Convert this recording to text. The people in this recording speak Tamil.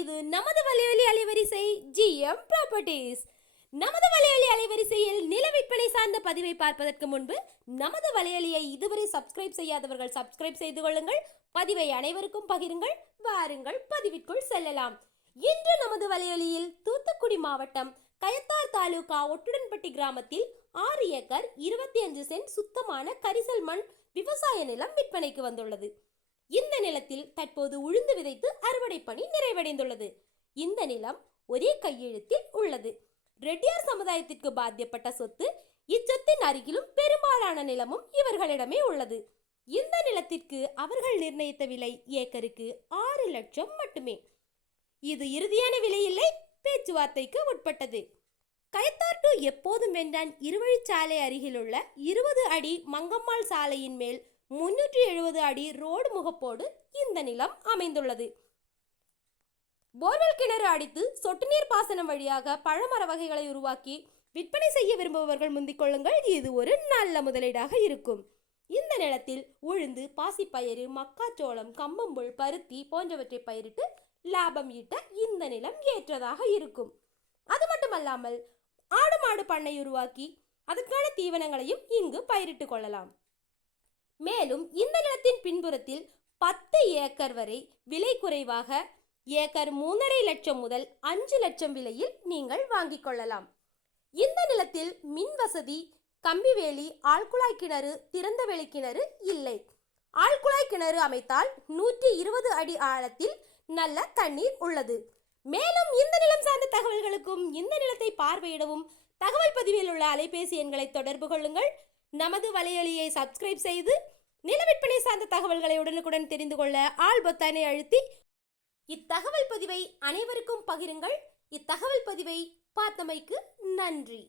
இது நமது வலையொலி அலைவரிசை ஜிஎம் ப்ராப்பர்ட்டிஸ் நமது வலையொலி அலைவரிசையில் நில விற்பனை சார்ந்த பதிவை பார்ப்பதற்கு முன்பு நமது வலையொலியை இதுவரை சப்ஸ்கிரைப் செய்யாதவர்கள் சப்ஸ்கிரைப் செய்து கொள்ளுங்கள். பதிவை அனைவருக்கும் பகிருங்கள். வாருங்கள். பதிவிற்குள் செல்லலாம். இன்று நமது வலையொலியில் தூத்துக்குடி மாவட்டம் கயத்தார் தாலுகா ஒட்டுடன்பட்டி கிராமத்தில் ஆறு ஏக்கர் இருபத்தி அஞ்சு சென்ட் சுத்தமான கரிசல் மண் விவசாய நிலம் விற்பனைக்கு வந்துள்ளது. இந்த நிலத்தில் தற்போது உழுந்து விதைத்து அறுவடை பணி நிறைவடைந்துள்ளது. இந்த நிலம் ஒரே கையெழுத்தில் உள்ளது. ரெட்டியார் சமுதாயத்திற்கு பாத்தியப்பட்ட சொத்து இச்சொத்தின் அருகிலும் பெரும்பாலான நிலமும் இவர்களிடமே உள்ளது. இந்த நிலத்திற்கு அவர்கள் நிர்ணயித்த விலை ஏக்கருக்கு ஆறு லட்சம் மட்டுமே. இது இறுதியான விலையில்லை பேச்சுவார்த்தைக்கு உட்பட்டது. கயத்தார் டு எப்போதும் வென்றான். இருவழிச்சாலை அருகிலுள்ள இருபது அடி மங்கம்மாள் சாலையின் மேல் முன்னூற்றி எழுபது அடி ரோடு முகப்போடு இந்த நிலம் அமைந்துள்ளது. போர்வெல் கிணறு அடித்து சொட்டு நீர் பாசனம் வழியாக பழமர வகைகளை உருவாக்கி விற்பனை செய்ய விரும்புபவர்கள் முந்திக் கொள்ளுங்கள். இது ஒரு நல்ல முதலீடாக இருக்கும். இந்த நிலத்தில் உளுந்து பாசிப்பயிறு மக்காச்சோளம் கம்பம்புல் பருத்தி போன்றவற்றை பயிரிட்டு லாபம் ஈட்ட இந்த நிலம் ஏற்றதாக இருக்கும். அது மட்டுமல்லாமல் ஆடு மாடு பண்ணை உருவாக்கி அதற்கான தீவனங்களையும் இங்கு பயிரிட்டு கொள்ளலாம். மேலும் இந்த நிலத்தின் பின்புறத்தில் பத்து ஏக்கர் வரை விலை குறைவாக ஏக்கர் மூன்றரை லட்சம் முதல் அஞ்சு லட்சம் விலையில் நீங்கள் வாங்கிக் கொள்ளலாம். இந்த நிலத்தில் மின் வசதி கம்பிவேலி ஆழ்குழாய் கிணறு திறந்தவெளி கிணறு இல்லை. ஆழ்குழாய் கிணறு அமைத்தால் நூற்றி இருபது அடி ஆழத்தில் நல்ல தண்ணீர் உள்ளது. மேலும் இந்த நிலம் சார்ந்த தகவல்களுக்கும் இந்த நிலத்தை பார்வையிடவும் தகவல் பதிவில் உள்ள அலைபேசி எண்களை தொடர்பு கொள்ளுங்கள். நமது வலையொலியை சப்ஸ்கிரைப் செய்து நில விற்பனை சார்ந்த தகவல்களை உடனுக்குடன் தெரிந்து கொள்ள ஆள் பொத்தானை அழுத்தி இத்தகவல் பதிவை அனைவருக்கும் பகிருங்கள். இத்தகவல் பதிவை பார்த்தமைக்கு நன்றி.